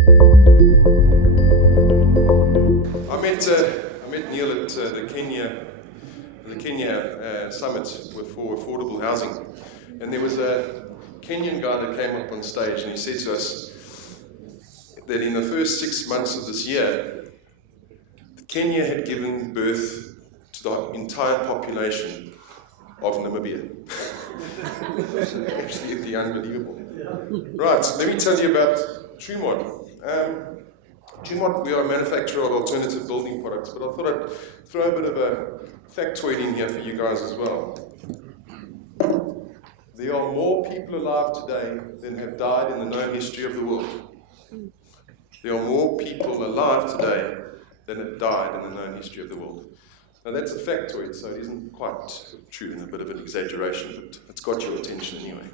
I met Neil at the Kenya summit for affordable housing, and there was a Kenyan guy that came up on stage and he said to us that in the first 6 months of this year, Kenya had given birth to the entire population of Namibia. Absolutely unbelievable. Right, so let me tell you about Trumod. Trumod, we are a manufacturer of alternative building products, but I thought I'd throw a bit of a factoid in here for you guys as well. There are more people alive today than have died in the known history of the world. There are more people alive today than have died in the known history of the world. Now that's a factoid, so it isn't quite true and a bit of an exaggeration, but it's got your attention anyway.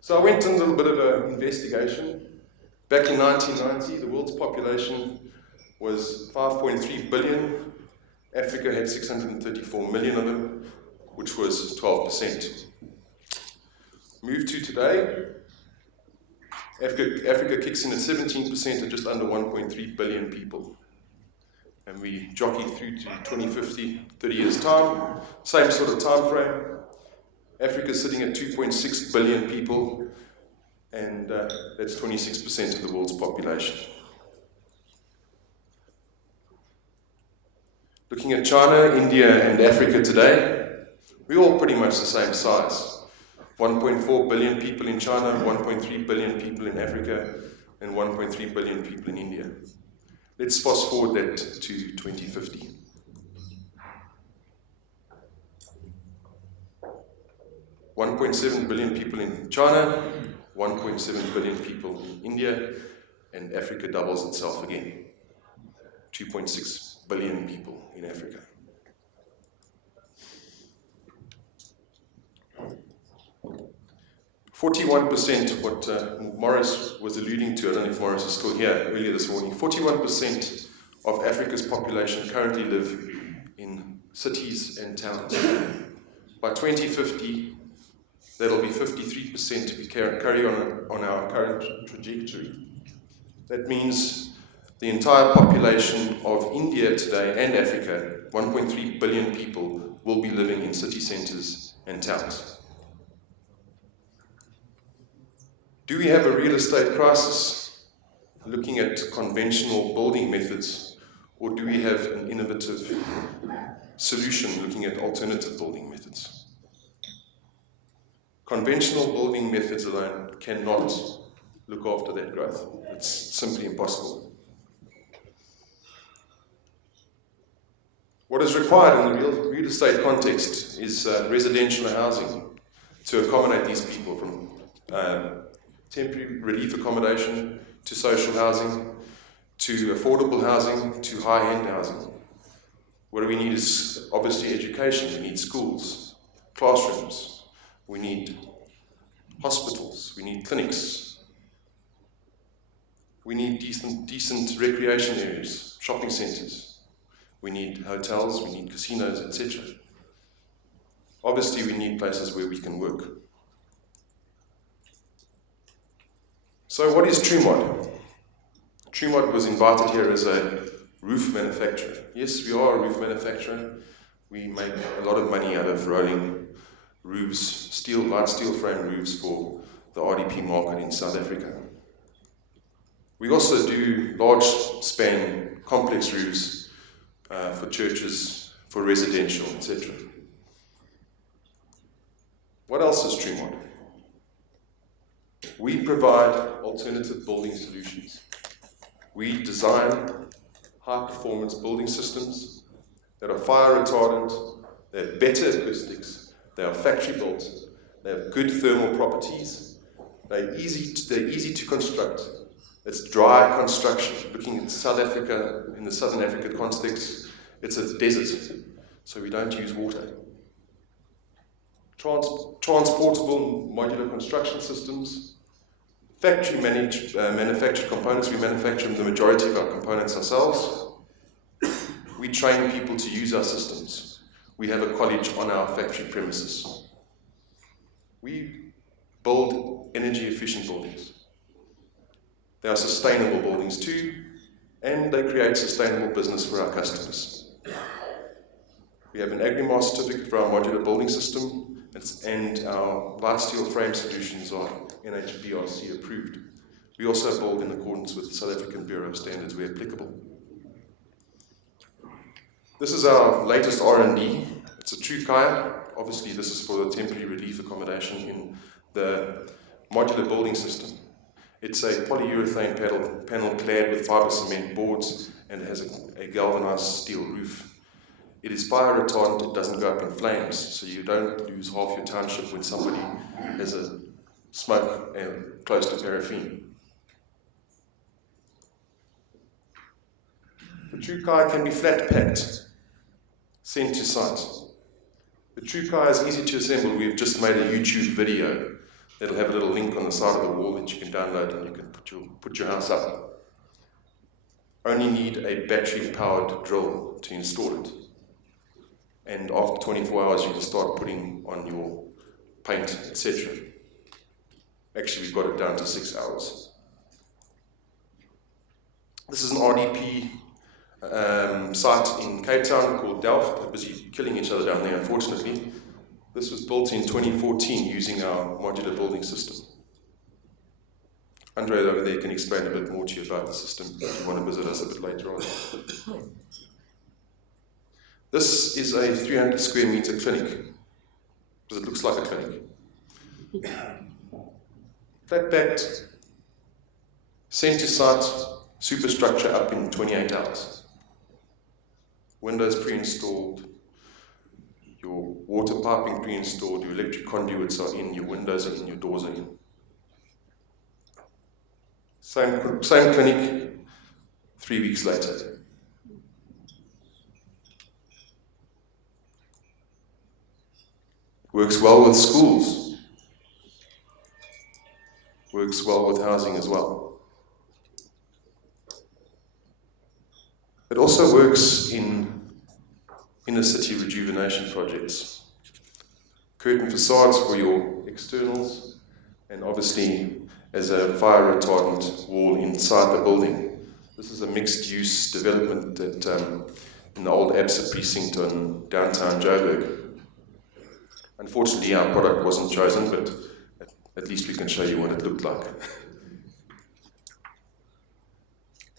So I went on a little bit of an investigation. Back in 1990, the world's population was 5.3 billion. Africa had 634 million of them, which was 12%. Move to today, Africa kicks in at 17% at just under 1.3 billion people. And we jockey through to 2050, 30 years' time, same sort of time frame. Africa's sitting at 2.6 billion people, and that's 26% of the world's population. Looking at China, India, and Africa today, we're all pretty much the same size. 1.4 billion people in China, 1.3 billion people in Africa, and 1.3 billion people in India. Let's fast forward that to 2050. $1.7 billion people in China, 1.7 billion people in India, and Africa doubles itself again. 2.6 billion people in Africa. %, what Morris was alluding to, I don't know if Morris is still here, earlier this morning, 41% of Africa's population currently live in cities and towns. By 2050, that'll be 53% if we carry on our current trajectory. That means the entire population of India today and Africa, 1.3 billion people, will be living in city centres and towns. Do we have a real estate crisis, looking at conventional building methods, or do we have an innovative solution looking at alternative building methods? Conventional building methods alone cannot look after that growth. It's simply impossible. What is required in the real estate context is residential housing to accommodate these people, from temporary relief accommodation to social housing to affordable housing to high-end housing. What we need is obviously education. We need schools, classrooms, we need hospitals, we need clinics, we need decent recreation areas, shopping centres, we need hotels, we need casinos, etc. Obviously we need places where we can work. So what is Trumod? Trumod was invited here as a roof manufacturer. Yes, we are a roof manufacturer. We make a lot of money out of rolling roofs, light steel frame roofs for the RDP market in South Africa. We also do large span complex roofs for churches, for residential, etc. What else is Trumod? We provide alternative building solutions. We design high-performance building systems that are fire retardant, they have better acoustics, they are factory-built, they have good thermal properties, they're easy to construct. It's dry construction. Looking at South Africa, in the Southern Africa context, it's a desert, so we don't use water. Transportable modular construction systems, factory manufactured components. We manufacture the majority of our components ourselves. We train people to use our systems. We have a college on our factory premises. We build energy efficient buildings. They are sustainable buildings too, and they create sustainable business for our customers. We have an Agri-Mar certificate for our modular building system, and our light steel frame solutions are NHBRC approved. We also build in accordance with the South African Bureau of Standards where applicable. This is our latest R&D. It's a true kaya. Obviously, this is for the temporary relief accommodation in the modular building system. It's a polyurethane panel clad with fibre cement boards and has a galvanized steel roof. It is fire retardant, it doesn't go up in flames, so you don't lose half your township when somebody has a smoke close to paraffin. The true kaya can be flat packed, sent to site. The true kaya is easy to assemble. We've just made a YouTube video that'll have a little link on the side of the wall that you can download and you can put your house up. Only need a battery-powered drill to install it. And after 24 hours, you can start putting on your paint, etc. Actually, we've got it down to 6 hours. This is an RDP site in Cape Town called Delft. They're busy killing each other down there, unfortunately. This was built in 2014 using our modular building system. Andre over there can explain a bit more to you about the system if you want to visit us a bit later on. This is a 300 square meter clinic, because it looks like a clinic. Flat-packed, sent to site, superstructure up in 28 hours. Windows pre-installed, your water piping pre-installed, your electric conduits are in, your windows are in, your doors are in. Same clinic, 3 weeks later. Works well with schools. Works well with housing as well. It also works in inner city rejuvenation projects. Curtain facades for your externals, and obviously as a fire retardant wall inside the building. This is a mixed use development in the old ABSA precinct on downtown Joburg. Unfortunately, our product wasn't chosen, but at least we can show you what it looked like.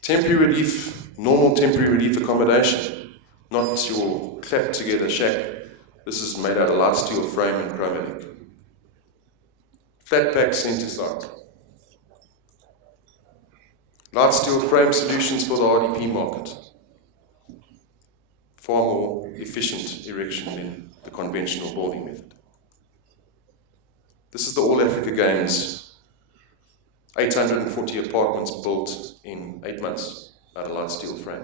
Temporary relief, normal temporary relief accommodation, not your clapped together shack. This is made out of light steel frame and chromatic. Flat pack centre site. Light steel frame solutions for the RDP market. Far more efficient erection than the conventional building method. This is the All Africa Games. 840 apartments built in 8 months out of light steel frame.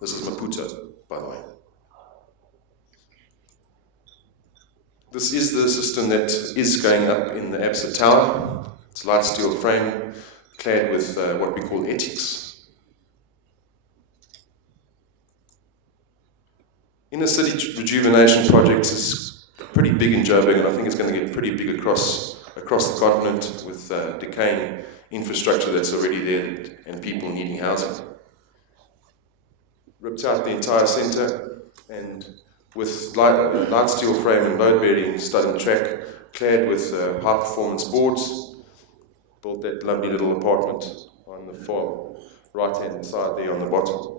This is Maputo, by the way. This is the system that is going up in the ABSA tower. It's light steel frame clad with what we call etics. Inner city rejuvenation projects is pretty big in Joburg, and I think it's going to get pretty big across the continent with decaying infrastructure that's already there and people needing housing. Ripped out the entire centre and with light steel frame and load-bearing stud and track clad with high-performance boards. Built that lovely little apartment on the far right-hand side there on the bottom.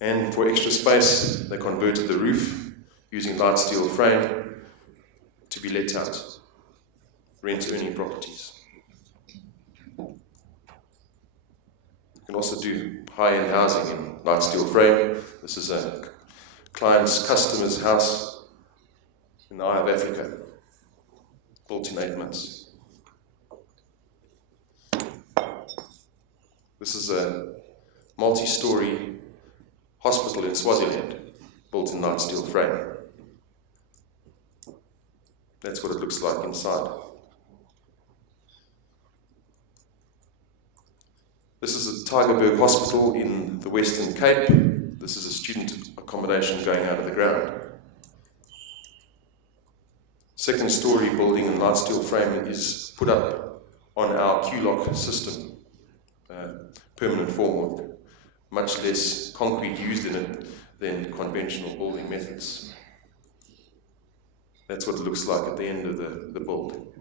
And for extra space, they converted the roof using light steel frame to be let out, rent-earning properties. You can also do high-end housing in light steel frame. This is a client's customer's house in the Eye of Africa, built in 8 months. This is a multi-story hospital in Swaziland, built in light steel frame. That's what it looks like inside. This is a Tygerberg Hospital in the Western Cape. This is a student accommodation going out of the ground. second-story building in light steel frame is put up on our Q-lock system, permanent formwork, much less concrete used in it than conventional building methods. That's what it looks like at the end of the build.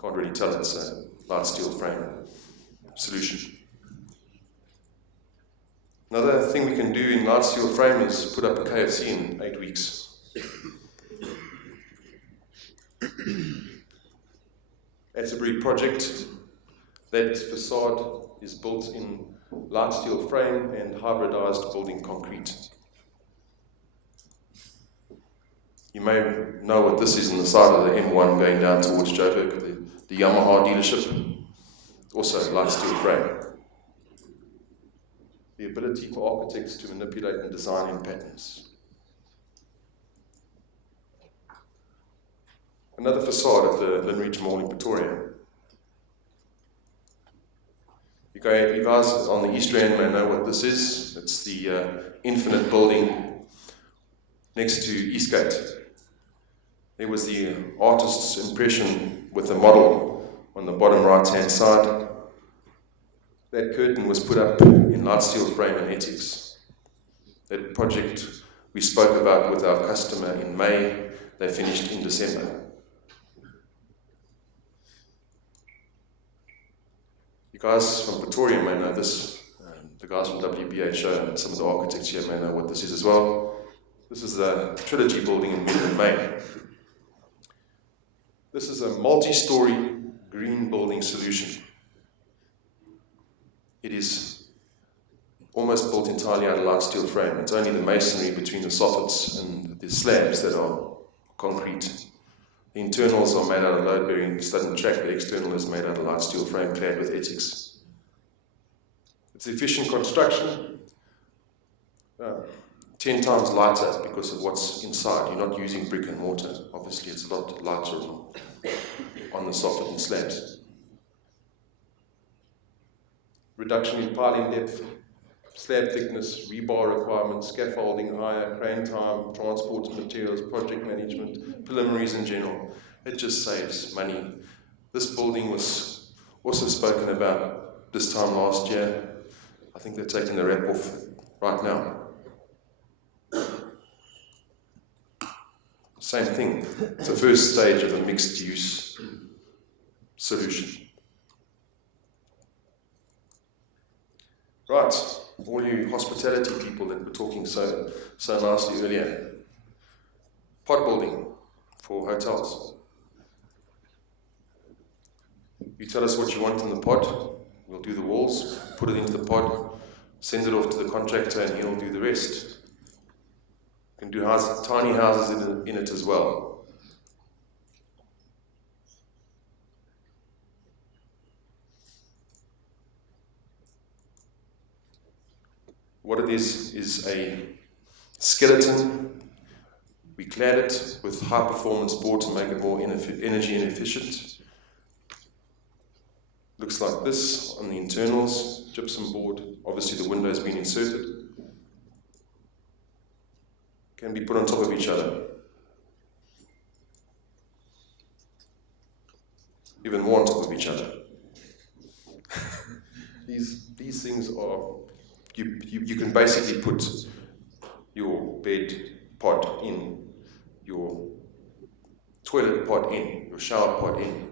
Can't really tell it's a light steel frame solution. Another thing we can do in light steel frame is put up a KFC in 8 weeks. Atterbury project, that facade is built in light steel frame and hybridized building concrete. You may know what this is on the side of the M1 going down towards Joburg, the Yamaha dealership, also light steel frame. The ability for architects to manipulate and design in patterns. Another facade of the Linridge Mall in Pretoria. You guys on the East Rand may know what this is. It's the Infinite building next to Eastgate. There was the artist's impression with the model on the bottom right-hand side. That curtain was put up in light steel frame and ethics. That project we spoke about with our customer in May, they finished in December. You guys from Pretoria may know this. The guys from WBHO and some of the architects here may know what this is as well. This is the Trilogy building in Midland, Maine. This is a multi-story green building solution. It is almost built entirely out of light steel frame. It's only the masonry between the soffits and the slabs that are concrete. The internals are made out of load-bearing stud and track. The external is made out of light steel frame clad with ethics. It's efficient construction, 10 times lighter because of what's inside. You're not using brick and mortar. Obviously, it's a lot lighter on the soffit and slabs. Reduction in piling depth, slab thickness, rebar requirements, scaffolding higher, crane time, transport of materials, project management, preliminaries in general. It just saves money. This building was also spoken about this time last year. I think they're taking the wrap off right now. Same thing. It's the first stage of a mixed-use solution. Right, all you hospitality people that were talking so nicely earlier. Pod building for hotels. You tell us what you want in the pod, we'll do the walls, put it into the pod, send it off to the contractor and he'll do the rest. You can do tiny houses in it as well. What it is a skeleton. We clad it with high performance board to make it more energy efficient. Looks like this on the internals, gypsum board. Obviously the window has been inserted. Can be put on top of each other. Even more on top of each other. These things are, you can basically put your bed pod in, your toilet pod in, your shower pod in,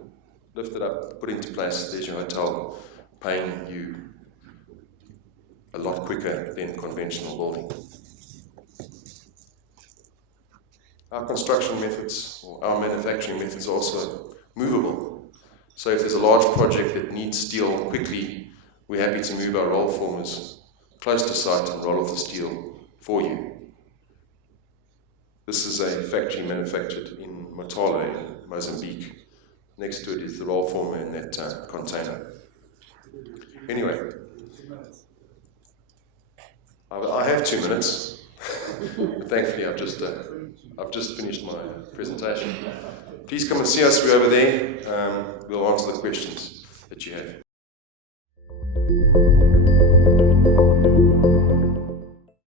lift it up, put it into place, there's your hotel, paying you a lot quicker than conventional building. Our construction methods, or our manufacturing methods are also movable. So if there's a large project that needs steel quickly, we're happy to move our roll formers close to site and roll off the steel for you. This is a factory manufactured in Matala in Mozambique. Next to it is the roll former in that container. Anyway, I have 2 minutes. Thankfully, I've just finished my presentation. Please come and see us. We're over there. We'll answer the questions that you have.